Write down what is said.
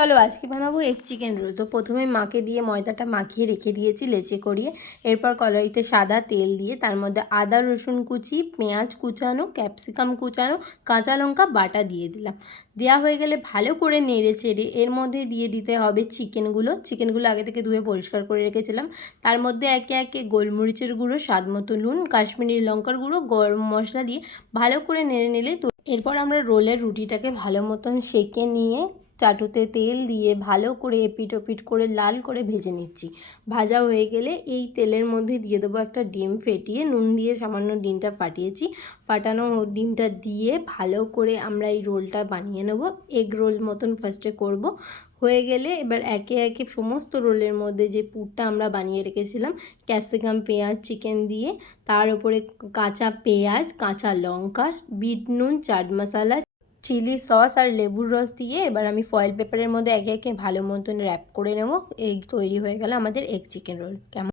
চলো আজকে বানাবো এগ চিকেন রোল। তো প্রথমে মাকে দিয়ে ময়দাটা মাখিয়ে রেখে দিয়েছি লেচি করিয়ে। এরপর কড়াইতে সাদা তেল দিয়ে তার মধ্যে আদা রসুন কুচি, পেঁয়াজ কুচানো, ক্যাপসিকাম কুচানো, কাঁচা লঙ্কা বাটা দিয়ে দিলাম। দেওয়া হয়ে গেলে ভালো করে নেড়ে চেড়ে এর মধ্যে দিয়ে দিতে হবে চিকেনগুলো আগে থেকে ধুয়ে পরিষ্কার করে রেখেছিলাম। তার মধ্যে একে একে গোলমরিচের গুঁড়ো, স্বাদ মতো নুন, কাশ্মীরি লঙ্কার গুঁড়ো, গরম মশলা দিয়ে ভালো করে নেড়ে নিলে তো এরপর আমরা রোলের রুটিটাকে ভালো মতন সেঁকে নিয়ে চাটুতে তেল দিয়ে ভালো করে এপিট ওপিট করে লাল করে ভেজে নিচ্ছি। ভাজা হয়ে গেলে এই তেলের মধ্যে দিয়ে দেবো একটা ডিম ফেটিয়ে, নুন দিয়ে সামান্য ডিমটা ফাটিয়েছি। ফাটানো ডিমটা দিয়ে ভালো করে আমরা এই রোলটা বানিয়ে নেব। এগ রোল মতন ফার্স্টে করব। হয়ে গেলে এবার একে একে সমস্ত রোলের মধ্যে যে পুরটা আমরা বানিয়ে রেখেছিলাম ক্যাপসিকাম, পেঁয়াজ, চিকেন দিয়ে তার উপরে কাঁচা পেঁয়াজ, কাঁচা লঙ্কা, বিট নুন, চাট মশলা, চিলি সস আর লেবুর রস দিয়ে এবার আমি ফয়েল পেপারের মধ্যে একে একে ভালো মতন র্যাপ করে নেব। এই তৈরি হয়ে গেল আমাদের এগ চিকেন রোল। কেমন